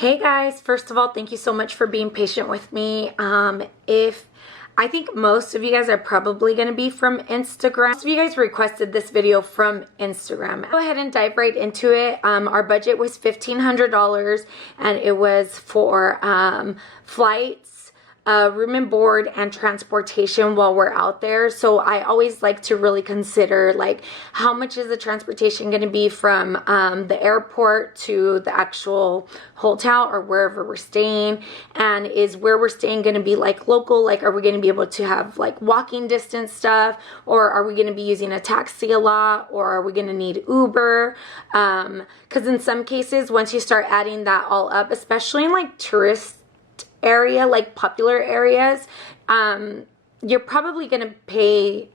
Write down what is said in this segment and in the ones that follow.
Hey guys, first of all, thank you so much for being patient with me. I think most of you guys are probably going to be from Instagram. Most of you guys requested this video from Instagram. Go ahead and dive right into it. Our budget was $1,500 and it was for flights, room and board, and transportation while we're out there. So I always like to really consider, like, how much is the transportation going to be from the airport to the actual hotel or wherever we're staying, and is where we're staying going to be like local, like are we going to be able to have like walking distance stuff, or are we going to be using a taxi a lot, or are we going to need Uber? Because in some cases, once you start adding that all up, especially in like tourist area, like popular areas, you're probably going to pay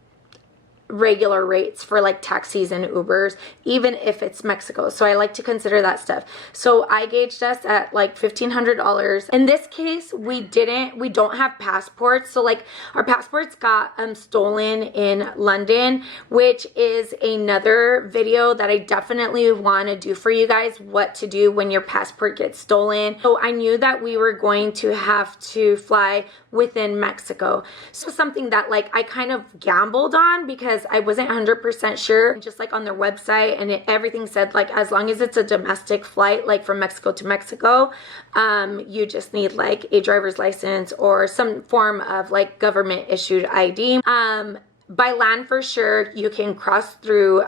regular rates for like taxis and Ubers, even if it's Mexico. So I like to consider that stuff. So I gauged us at like $1,500. In this case, we don't have passports. So like our passports got stolen in London, which is another video that I definitely want to do for you guys, what to do when your passport gets stolen. So I knew that we were going to have to fly within Mexico. So something that like I kind of gambled on because I wasn't 100% sure, just like on their website, and everything said like as long as it's a domestic flight, like from Mexico to Mexico, you just need like a driver's license or some form of like government issued ID. By land for sure, you can cross through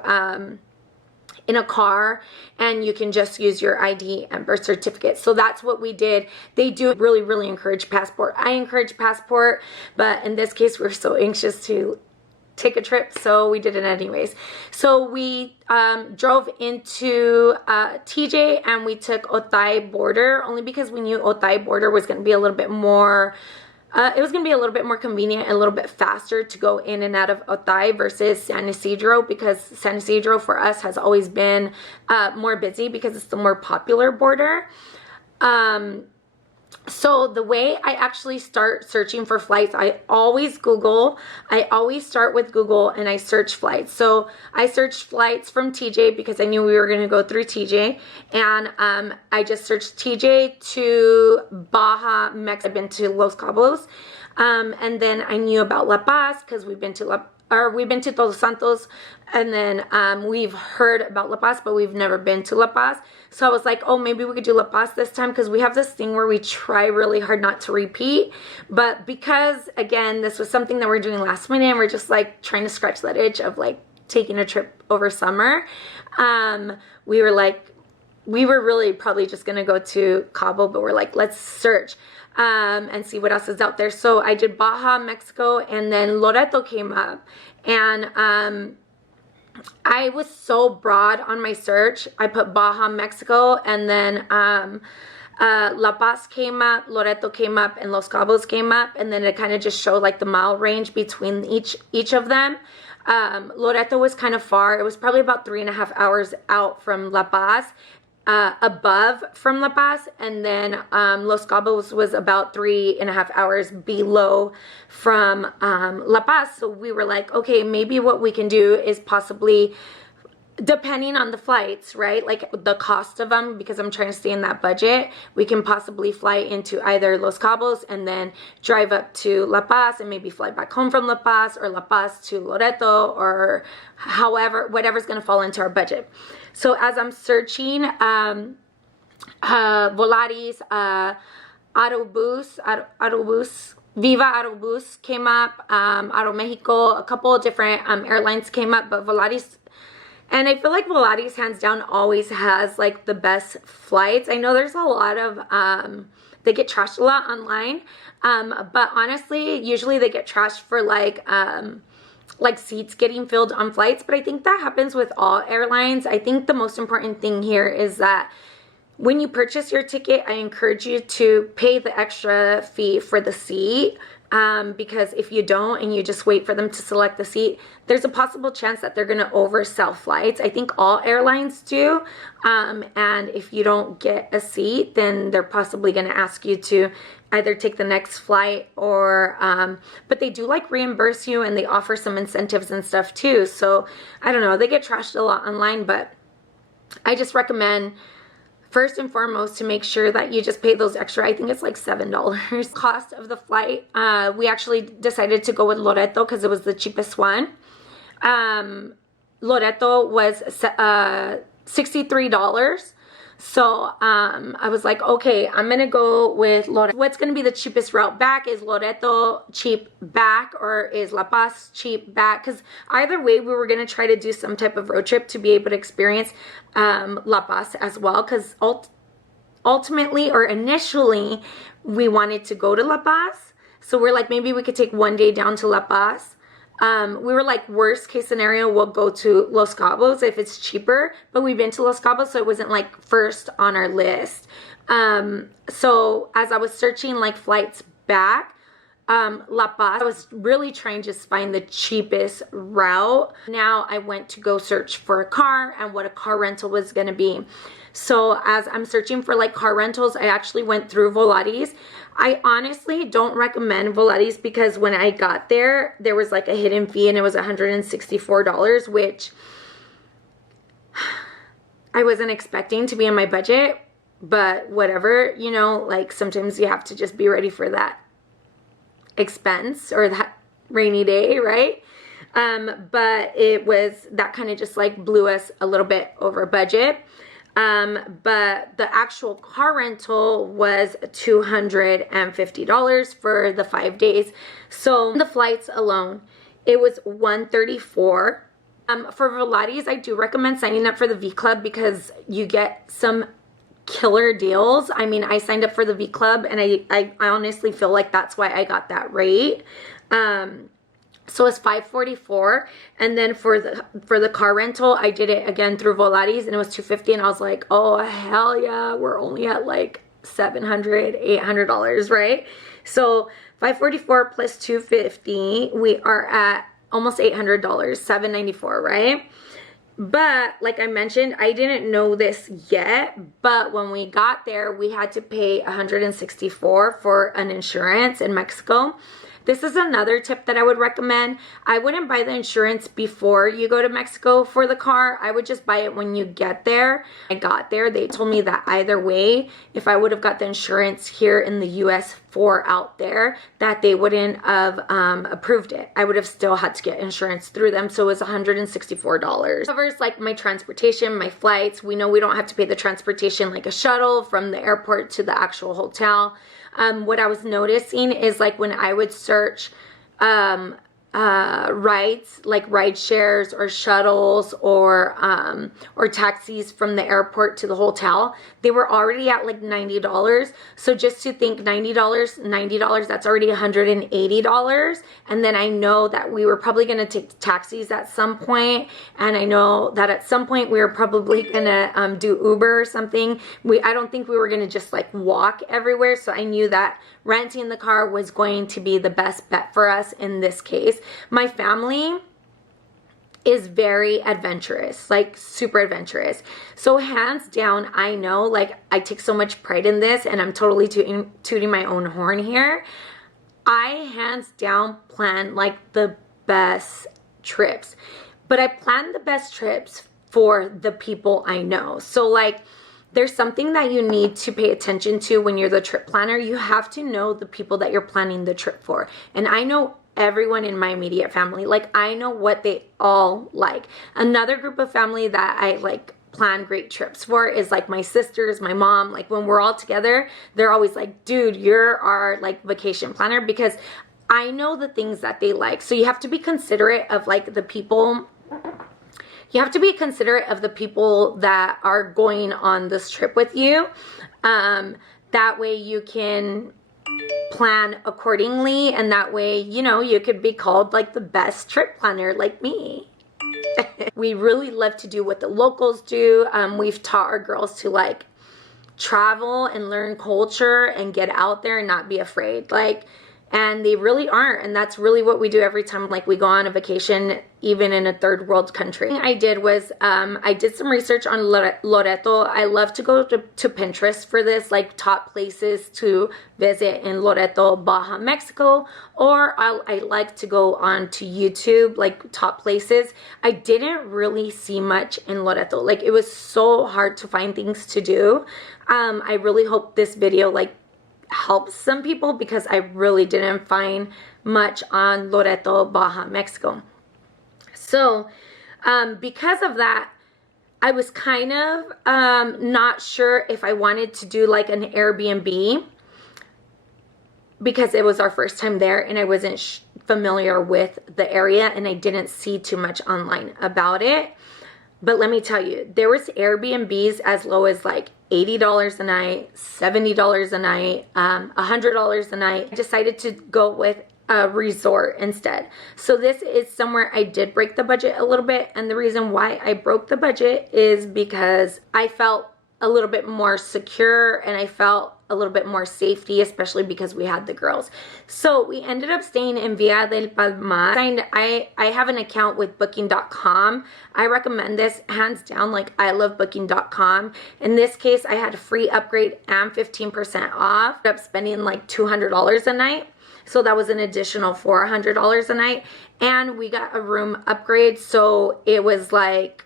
in a car and you can just use your ID and birth certificate. So that's what we did. They do really encourage passport. I encourage passport, but in this case we're so anxious to take a trip, so we did it anyways. So we drove into TJ and we took Otay border, only because we knew Otay border was going to be a little bit more it was going to be a little bit more convenient, a little bit faster to go in and out of Otay versus San Isidro, because San Isidro for us has always been more busy because it's the more popular border. So the way I actually start searching for flights, I always start with Google and I search flights. So I searched flights from TJ because I knew we were going to go through TJ, and I just searched TJ to Baja, Mexico. I've been to Los Cabos, and then I knew about La Paz because we've been to Todos Santos, and then we've heard about La Paz, but we've never been to La Paz. So I was like, oh, maybe we could do La Paz this time, because we have this thing where we try really hard not to repeat. But because, again, this was something that we're doing last minute, and we're just like trying to scratch that itch of like taking a trip over summer, we were really probably just going to go to Cabo, but we're like, let's search and see what else is out there. So I did Baja, Mexico, and then Loreto came up, and I was so broad on my search. I put Baja, Mexico, and then La Paz came up, Loreto came up, and Los Cabos came up, and then it kind of just showed like the mile range between each of them. Loreto was kind of far. It was probably about 3.5 hours out from La Paz, above from La Paz, and then Los Cabos was about 3.5 hours below from La Paz. So we were like, okay, maybe what we can do is possibly, depending on the flights, right, like the cost of them, because I'm trying to stay in that budget, we can possibly fly into either Los Cabos and then drive up to La Paz and maybe fly back home from La Paz, or La Paz to Loreto, or however, whatever's going to fall into our budget. So as I'm searching, Volaris, Aerobus, Viva Aerobus came up, Aeromexico, a couple of different airlines came up, but Volaris, and I feel like Volaris hands down always has like the best flights. I know there's a lot of, they get trashed a lot online, but honestly, usually they get trashed for like seats getting filled on flights, but I think that happens with all airlines. I think the most important thing here is that when you purchase your ticket, I encourage you to pay the extra fee for the seat, because if you don't and you just wait for them to select the seat, there's a possible chance that they're going to oversell flights. I think all airlines do, and if you don't get a seat, then they're possibly going to ask you to either take the next flight, or but they do like reimburse you, and they offer some incentives and stuff too. So I don't know, they get trashed a lot online, but I just recommend First and foremost, to make sure that you just pay those extra, I think it's like $7. Cost of the flight, we actually decided to go with Loreto because it was the cheapest one. Loreto was $63. So I was like, okay, I'm gonna go with Loreto. What's gonna be the cheapest route back? Is Loreto cheap back, or is La Paz cheap back? Because either way, we were gonna try to do some type of road trip to be able to experience La Paz as well. Because ultimately, or initially, we wanted to go to La Paz. So we're like, maybe we could take one day down to La Paz. We were like, worst case scenario, we'll go to Los Cabos if it's cheaper, but we've been to Los Cabos, so it wasn't like first on our list. So as I was searching like flights back, La Paz, I was really trying to just find the cheapest route. Now I went to go search for a car and what a car rental was going to be. So as I'm searching for like car rentals, I actually went through Volaris. I honestly don't recommend Volaris because when I got there, there was like a hidden fee and it was $164, which I wasn't expecting to be in my budget, but whatever, you know, like sometimes you have to just be ready for that expense or that rainy day, right? But it was, that kind of just like blew us a little bit over budget. But the actual car rental was $250 for the 5 days. So the flights alone, it was $134. For Volaris, I do recommend signing up for the V Club because you get some killer deals. I mean, I signed up for the V Club and I honestly feel like that's why I got that rate. So it's $544, and then for the car rental, I did it again through Volaris, and it was $250, and I was like, oh hell yeah, we're only at like $700, $800, right? So $544 plus $250, we are at almost $800, $794, right? But like I mentioned, I didn't know this yet, but when we got there, we had to pay $164 for an insurance in Mexico. This is another tip that I would recommend. I wouldn't buy the insurance before you go to Mexico for the car. I would just buy it when you get there. I got there, they told me that either way, if I would have got the insurance here in the US for out there, that they wouldn't have approved it. I would have still had to get insurance through them, so it was $164. Covers like my transportation, my flights. We know we don't have to pay the transportation like a shuttle from the airport to the actual hotel. What I was noticing is like when I would search rides, like ride shares or shuttles or taxis from the airport to the hotel, they were already at like $90. So just to think $90, that's already $180. And then I know that we were probably going to take taxis at some point, and I know that at some point we were probably going to do Uber or something. I don't think we were going to just like walk everywhere, so I knew that renting the car was going to be the best bet for us in this case. My family is very adventurous, like super adventurous. So hands down, I know, like I take so much pride in this, and I'm totally tooting my own horn here. I hands down plan like the best trips, but I plan the best trips for the people I know. So like, there's something that you need to pay attention to when you're the trip planner. You have to know the people that you're planning the trip for. And I know everyone in my immediate family. Like, I know what they all like. Another group of family that I like plan great trips for is like my sisters, my mom. Like when we're all together, they're always like, dude, you're our like vacation planner, because I know the things that they like. So you have to be considerate of like the people. You have to be considerate of the people that are going on this trip with you. That way you can plan accordingly, and that way, you know, you could be called like the best trip planner like me. We really love to do what the locals do. We've taught our girls to like travel and learn culture and get out there and not be afraid. Like, And they really aren't. And that's really what we do every time like we go on a vacation, even in a third world country. What I did was I did some research on Loreto. I love to go to Pinterest for this, like top places to visit in Loreto, Baja, Mexico, or I like to go on to YouTube, like top places. I didn't really see much in Loreto. Like it was so hard to find things to do. I really hope this video like helps some people, because I really didn't find much on Loreto, Baja, Mexico. So because of that, I was kind of not sure if I wanted to do like an Airbnb, because it was our first time there and I wasn't familiar with the area and I didn't see too much online about it. But let me tell you, there was Airbnbs as low as like $80 a night, $70 a night, $100 a night. I decided to go with a resort instead. So this is somewhere I did break the budget a little bit. And the reason why I broke the budget is because I felt a little bit more secure and I felt a little bit more safety, especially because we had the girls. So we ended up staying in Villa del Palmar. I have an account with booking.com. I recommend this hands down. Like I love booking.com. In this case, I had a free upgrade and 15% off. I ended up spending like $200 a night. So that was an additional $400 a night. And we got a room upgrade. So it was like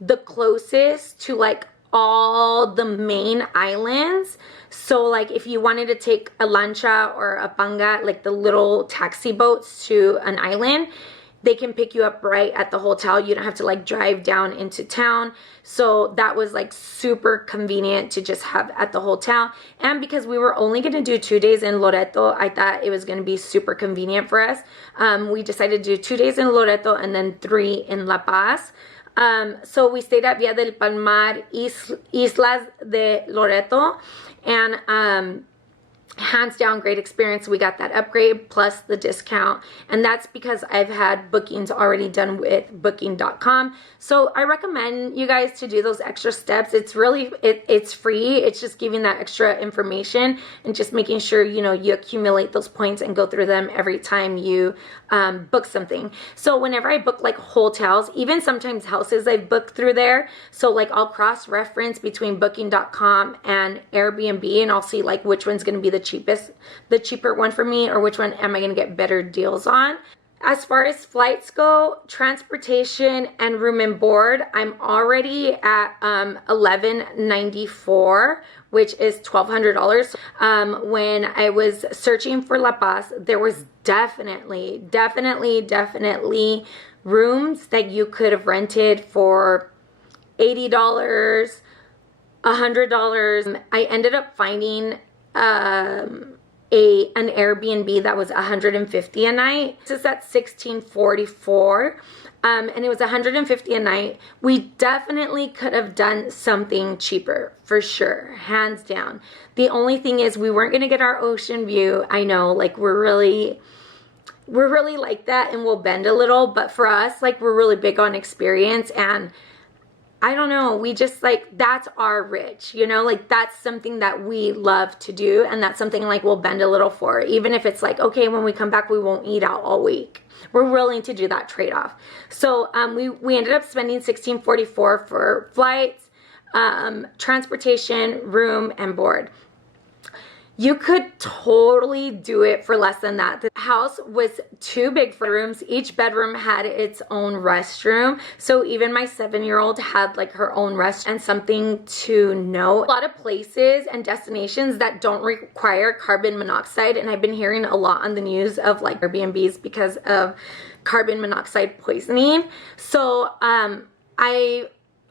the closest to like all the main islands. So like if you wanted to take a lancha or a panga, like the little taxi boats to an island, they can pick you up right at the hotel. You don't have to like drive down into town. So that was like super convenient to just have at the hotel. And because we were only going to do 2 days in Loreto, I thought it was going to be super convenient for us. We decided to do 2 days in Loreto and then 3 in La Paz. So we stayed at Villa del Palmar, Islas de Loreto, and hands down great experience. We got that upgrade plus the discount, and that's because I've had bookings already done with booking.com. So I recommend you guys to do those extra steps. It's really it's free. It's just giving that extra information and just making sure you accumulate those points and go through them every time you book something. So whenever I book like hotels, even sometimes houses, I've booked through there. So like I'll cross-reference between booking.com and Airbnb, and I'll see like which one's going to be the cheaper one for me, or which one am I going to get better deals on. As far as flights go, transportation and room and board, I'm already at $1,194, which is $1,200. When I was searching for La Paz, there was definitely rooms that you could have rented for $80, $100. I ended up finding an Airbnb that was $150 a night. This is at $1,644, and it was $150 a night. We definitely could have done something cheaper, for sure, hands down. The only thing is we weren't going to get our ocean view. I know, like we're really like that, and we'll bend a little, but for us, like we're really big on experience, and I don't know, we just like, that's our rich, like that's something that we love to do, and that's something like we'll bend a little for, even if it's like, okay, when we come back, we won't eat out all week. We're willing to do that trade-off. So we ended up spending $1,644 for flights, transportation, room, and board. You could totally do it for less than that. The house was too big for rooms. Each bedroom had its own restroom. So even my 7-year-old had like her own restroom. And something to know, a lot of places and destinations that don't require carbon monoxide. And I've been hearing a lot on the news of like Airbnbs because of carbon monoxide poisoning. So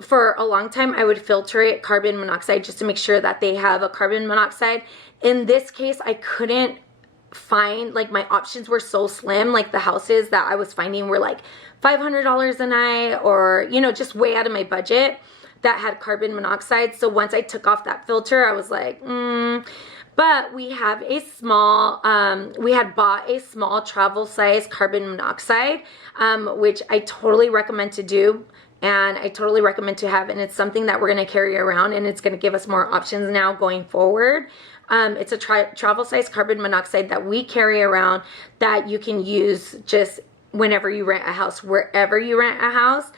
for a long time, I would filter it carbon monoxide just to make sure that they have a carbon monoxide. In this case, I couldn't find, like my options were so slim. Like the houses that I was finding were like $500 a night, or, just way out of my budget, that had carbon monoxide. So once I took off that filter, I was like, But we have a small, we had bought a small travel size carbon monoxide, which I totally recommend to do. and I totally recommend to have, and it's something that we're going to carry around, and it's going to give us more options now going forward. It's a travel size carbon monoxide that we carry around that you can use just whenever you rent a house, wherever you rent a house,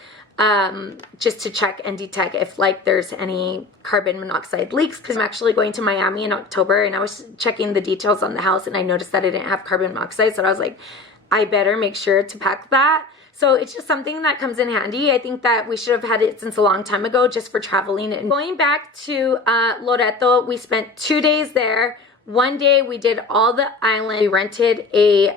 just to check and detect if like there's any carbon monoxide leaks. Because I'm actually going to Miami in October, and I was checking the details on the house, and I noticed that it didn't have carbon monoxide, so I was like, I better make sure to pack that. So it's just something that comes in handy. I think that we should have had it since a long time ago, just for traveling. And going back to Loreto, we spent 2 days there. One day we did all the island. We rented a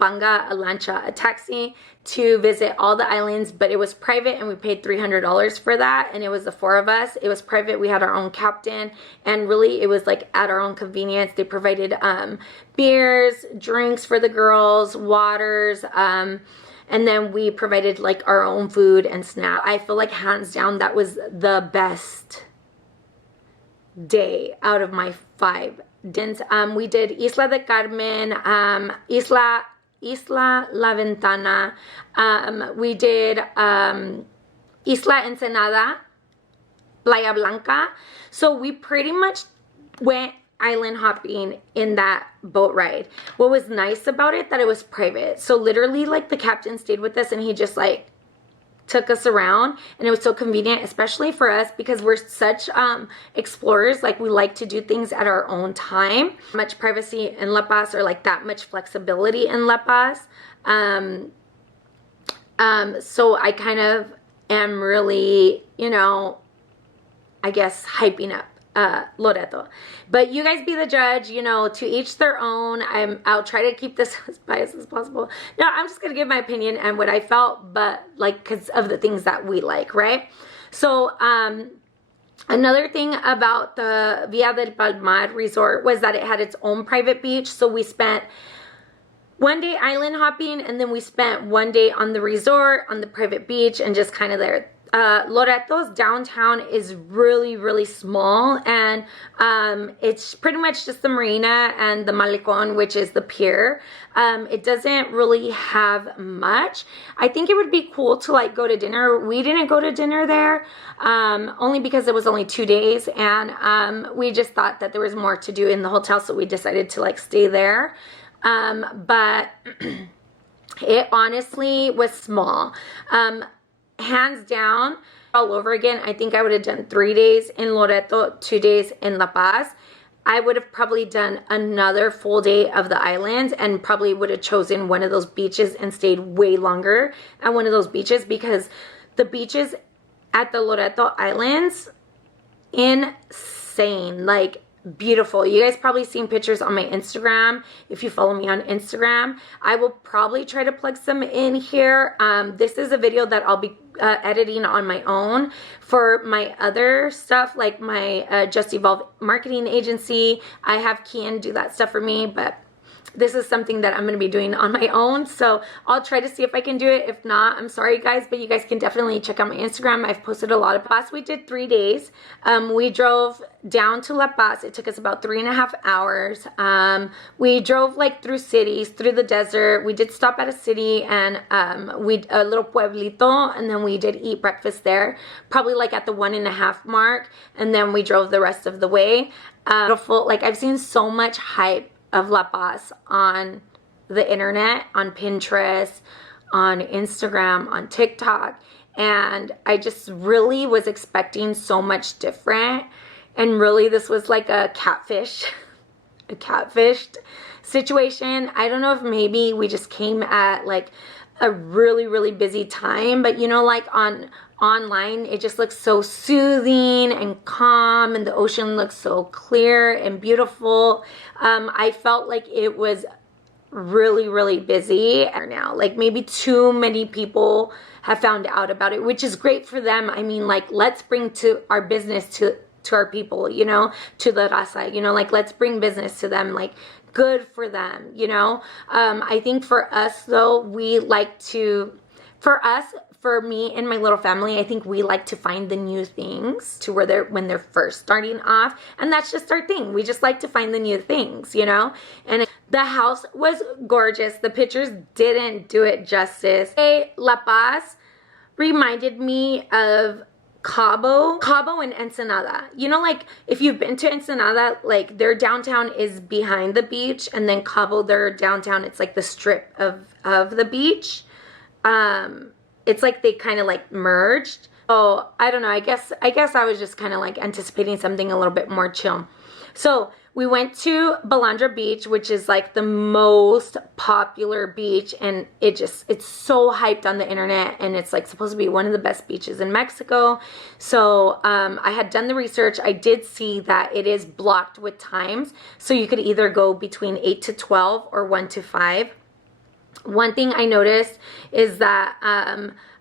banga, a lancha, a taxi to visit all the islands, but it was private, and we paid $300 for that, and it was the 4 of us. It was private. We had our own captain, and really it was like at our own convenience. They provided beers, drinks for the girls, waters, and then we provided like our own food and snack. I feel like hands down that was the best day out of my 5 days. We did Isla de Carmen, Isla La Ventana. We did Isla Ensenada, Playa Blanca. So we pretty much went island hopping in that boat ride. What was nice about it, that it was private. So literally like the captain stayed with us, and he just like took us around, and it was so convenient, especially for us because we're such explorers. Like we like to do things at our own time. Much privacy in La Paz, or like that much flexibility in La Paz. So I kind of am really, you know, I guess hyping up Loreto. But you guys be the judge, you know, to each their own. I'll try to keep this as biased as possible. No, I'm just gonna give my opinion and what I felt, but like because of the things that we like, right? So another thing about the Villa del Palmar resort was that it had its own private beach. So we spent 1 day island hopping, and then we spent 1 day on the resort, on the private beach, and just kind of there. Loreto's downtown is really, really small, and it's pretty much just the marina and the malecon, which is the pier. It doesn't really have much. I think it would be cool to like go to dinner. We didn't go to dinner there, only because it was only 2 days, and we just thought that there was more to do in the hotel, so we decided to like stay there. But it honestly was small. Hands down, all over again, I think I would have done 3 days in Loreto, 2 days in La Paz. I would have probably done another full day of the islands, and probably would have chosen one of those beaches and stayed way longer at one of those beaches, because the beaches at the Loreto Islands, insane, like beautiful. You guys probably seen pictures on my Instagram. If you follow me on Instagram, I will probably try to plug some in here. This is a video that I'll be editing on my own for my other stuff, like my Just Evolve marketing agency. I have Kian do that stuff for me, but this is something that I'm going to be doing on my own, so I'll try to see if I can do it. If not, I'm sorry guys, but you guys can definitely check out my Instagram. I've posted a lot of Paz. We did 3 days. We drove down to La Paz. It took us about 3.5 hours. We drove like through cities, through the desert. We did stop at a city, and a little pueblito, and then we did eat breakfast there, probably like at the 1.5 mark, and then we drove the rest of the way. Beautiful. Like I've seen so much hype of La Paz on the internet, on Pinterest, on Instagram, on TikTok, and I just really was expecting so much different, and really this was like a catfished situation. I don't know if maybe we just came at like a really, really busy time, but you know, like online it just looks so soothing and calm, and the ocean looks so clear and beautiful. I felt like it was really, really busy now. Like maybe too many people have found out about it, which is great for them. I mean, like, let's bring to our business to our people, you know, to the raza, you know, like let's bring business to them. Like, good for them, you know. I think for us though, we like to, for me and my little family, I think we like to find the new things to where when they're first starting off, and that's just our thing. We just like to find the new things, you know. And the house was gorgeous. The pictures didn't do it justice. Hey, La Paz, reminded me of Cabo and Ensenada. You know, like if you've been to Ensenada, like their downtown is behind the beach, and then Cabo, their downtown, it's like the strip of the beach. It's like they kind of like merged. Oh, I don't know. I guess I was just kind of like anticipating something a little bit more chill. So we went to Balandra Beach, which is like the most popular beach, and it's so hyped on the internet, and it's like supposed to be one of the best beaches in Mexico. So I had done the research. I did see that it is blocked with times, so you could either go between 8 to 12 or 1 to 5. One thing I noticed is that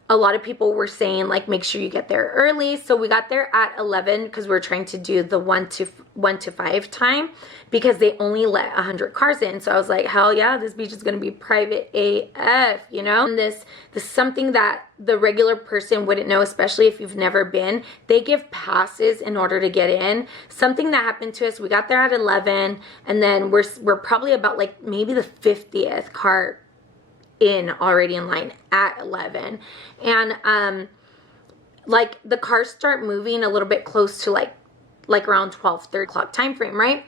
a lot of people were saying, like, make sure you get there early. So we got there at 11 because we were trying to do the 1 to 5 time, because they only let 100 cars in. So I was like, hell yeah, this beach is going to be private AF, you know? And this is something that the regular person wouldn't know, especially if you've never been. They give passes in order to get in. Something that happened to us, we got there at 11, and then we're probably about like maybe the 50th car in already in line at 11, and like the cars start moving a little bit close to like around 12:30 o'clock time frame, right?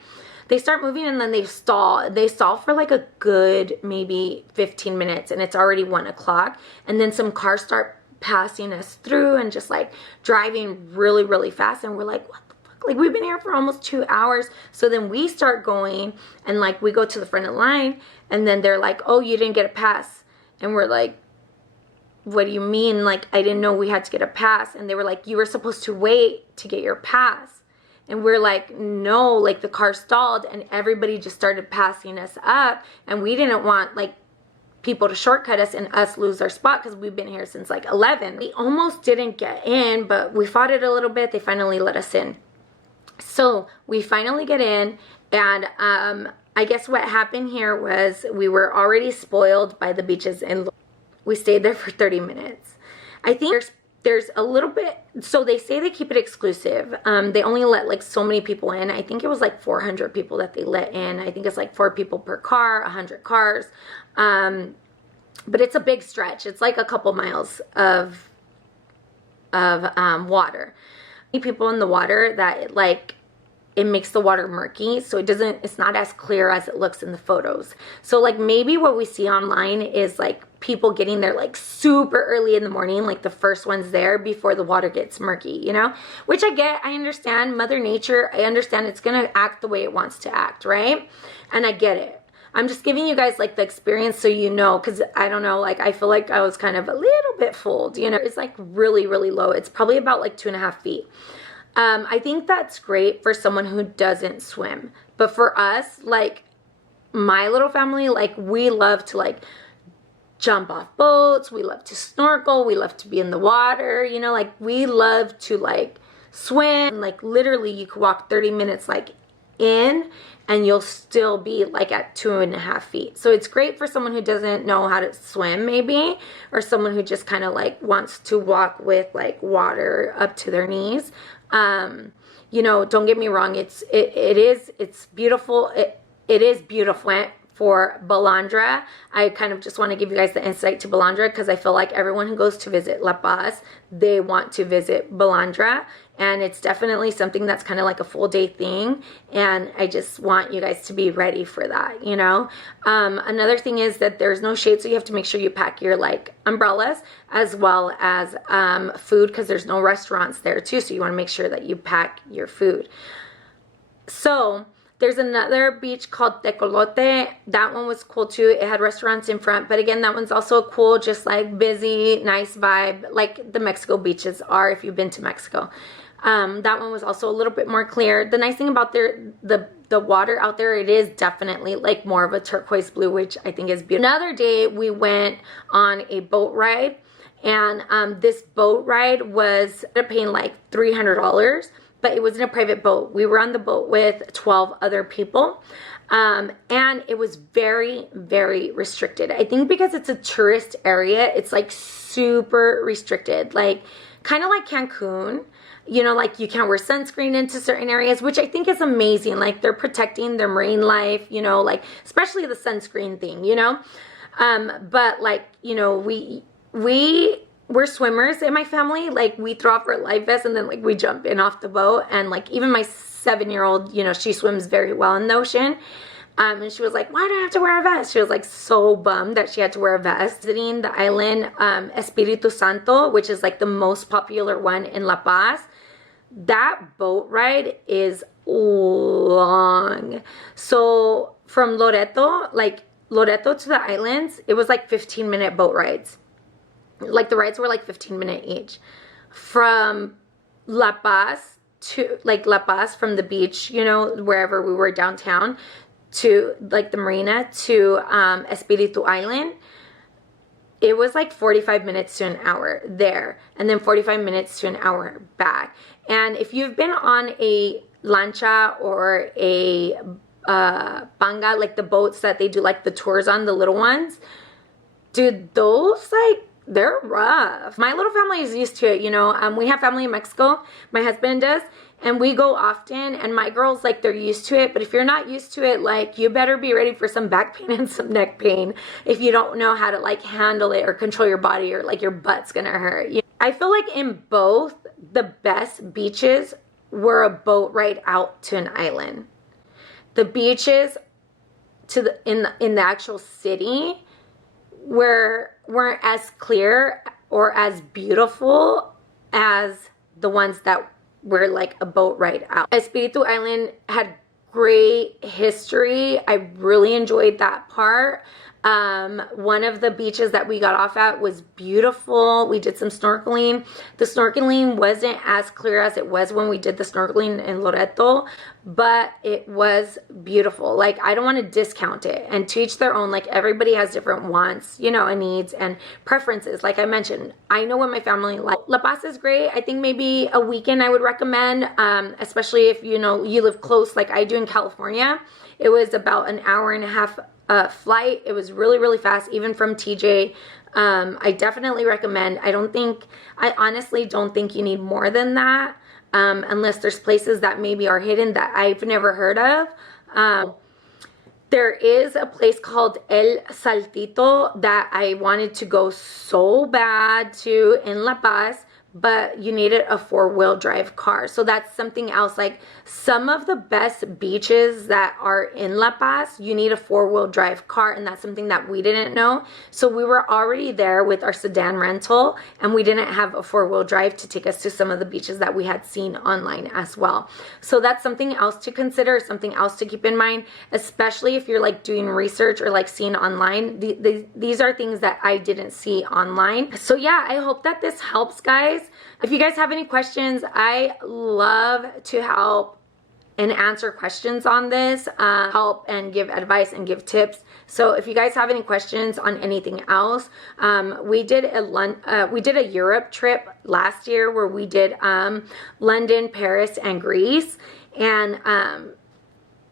They start moving and then they stall for like a good maybe 15 minutes, and it's already 1 o'clock, and then some cars start passing us through and just like driving really, really fast, and we're like, what the fuck? Like, we've been here for almost 2 hours. So then we start going, and like we go to the front of the line, and then they're like, oh, you didn't get a pass. And we're like, what do you mean? Like, I didn't know we had to get a pass. And they were like, you were supposed to wait to get your pass. And we're like, no, like the car stalled, and everybody just started passing us up, and we didn't want like people to shortcut us and us lose our spot, because we've been here since like 11. We almost didn't get in, but we fought it a little bit. They finally let us in. So we finally get in, and I guess what happened here was we were already spoiled by the beaches, and we stayed there for 30 minutes. I think there's a little bit, so they say they keep it exclusive. They only let like so many people in. I think it was like 400 people that they let in. I think it's like 4 people per car, 100 cars. But it's a big stretch. It's like a couple miles of water. People in the water that it makes the water murky, so it's not as clear as it looks in the photos. So like maybe what we see online is like people getting there like super early in the morning, like the first ones there before the water gets murky, you know? Which I understand, Mother Nature, I understand it's gonna act the way it wants to act, right? And I get it. I'm just giving you guys like the experience so you know, because I don't know, like I feel like I was kind of a little bit fooled, you know? It's like really, really low. It's probably about like 2.5 feet. I think that's great for someone who doesn't swim. But for us, like my little family, like we love to like jump off boats. We love to snorkel. We love to be in the water. You know, like we love to like swim. Like literally you could walk 30 minutes like in, and you'll still be like at 2.5 feet. So it's great for someone who doesn't know how to swim maybe, or someone who just kind of like wants to walk with like water up to their knees. You know, don't get me wrong, it's beautiful. It is beautiful for Balandra. I kind of just want to give you guys the insight to Balandra, because I feel like everyone who goes to visit La Paz, they want to visit Balandra, and it's definitely something that's kind of like a full day thing, and I just want you guys to be ready for that, you know. Another thing is that there's no shade, so you have to make sure you pack your like umbrellas as well as food, because there's no restaurants there too, so you want to make sure that you pack your food. So there's another beach called Tecolote. That one was cool too. It had restaurants in front, but again, that one's also cool, just like busy, nice vibe, like the Mexico beaches are if you've been to Mexico. That one was also a little bit more clear. The nice thing about the water out there, it is definitely like more of a turquoise blue, which I think is beautiful. Another day we went on a boat ride, and this boat ride was paying like $300. But it was in a private boat. We were on the boat with 12 other people. And it was very, very restricted. I think because it's a tourist area, it's like super restricted. Like kind of like Cancun. You know, like you can't wear sunscreen into certain areas, which I think is amazing. Like they're protecting their marine life, you know, like especially the sunscreen thing, you know. But like, you know, we we're swimmers in my family. Like, we throw off our life vest and then like we jump in off the boat. And like even my 7-year-old, you know, she swims very well in the ocean. And she was like, why do I have to wear a vest? She was like so bummed that she had to wear a vest. Visiting the island Espiritu Santo, which is like the most popular one in La Paz. That boat ride is long. So from Loreto, like Loreto to the islands, it was like 15-minute boat rides. Like the rides were like 15-minute each. From La Paz to like La Paz, from the beach, you know, wherever we were downtown, to like the marina to Espiritu Island, it was like 45 minutes to an hour there, and then 45 minutes to an hour back. And if you've been on a lancha or a panga, like the boats that they do like the tours on, the little ones, dude, those like, they're rough. My little family is used to it, you know. We have family in Mexico, my husband does, and we go often, and my girls, like, they're used to it. But if you're not used to it, like, you better be ready for some back pain and some neck pain if you don't know how to like handle it or control your body, or like your butt's gonna hurt. I feel like in both, the best beaches were a boat ride out to an island. The beaches to the in the actual city weren't as clear or as beautiful as the ones that were like a boat ride out. Espiritu Island had great history. I really enjoyed that part. One of the beaches that we got off at was beautiful. We did some snorkeling. The snorkeling wasn't as clear as it was when we did the snorkeling in Loreto, but it was beautiful. Like, I don't want to discount it, and to each their own. Like, everybody has different wants, you know, and needs and preferences. Like I mentioned, I know what my family likes. La Paz is great. I think maybe a weekend I would recommend, especially if, you know, you live close like I do in California. It was about an hour and a half flight. It was really, really fast, even from TJ. I definitely recommend. I honestly don't think you need more than that, unless there's places that maybe are hidden that I've never heard of. There is a place called El Saltito that I wanted to go so bad to in La Paz, but you needed a 4-wheel drive car. So that's something else. Like, some of the best beaches that are in La Paz, you need a 4-wheel drive car, and that's something that we didn't know. So we were already there with our sedan rental, and we didn't have a 4-wheel drive to take us to some of the beaches that we had seen online as well. So that's something else to consider, something else to keep in mind, especially if you're like doing research or like seeing online. These are things that I didn't see online. So yeah, I hope that this helps, guys. If you guys have any questions, I love to help and answer questions on this, help and give advice and give tips. So if you guys have any questions on anything else, we did a Europe trip last year where we did London, Paris, and Greece, and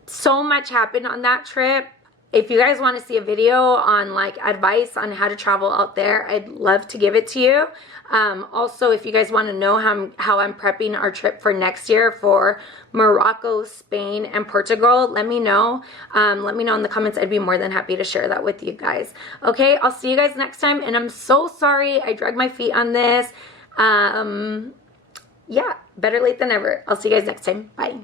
so much happened on that trip. If you guys want to see a video on like advice on how to travel out there, I'd love to give it to you. Also, if you guys want to know how I'm prepping our trip for next year for Morocco, Spain, and Portugal, let me know. Let me know in the comments. I'd be more than happy to share that with you guys. Okay, I'll see you guys next time. And I'm so sorry I dragged my feet on this. Yeah, better late than never. I'll see you guys next time. Bye.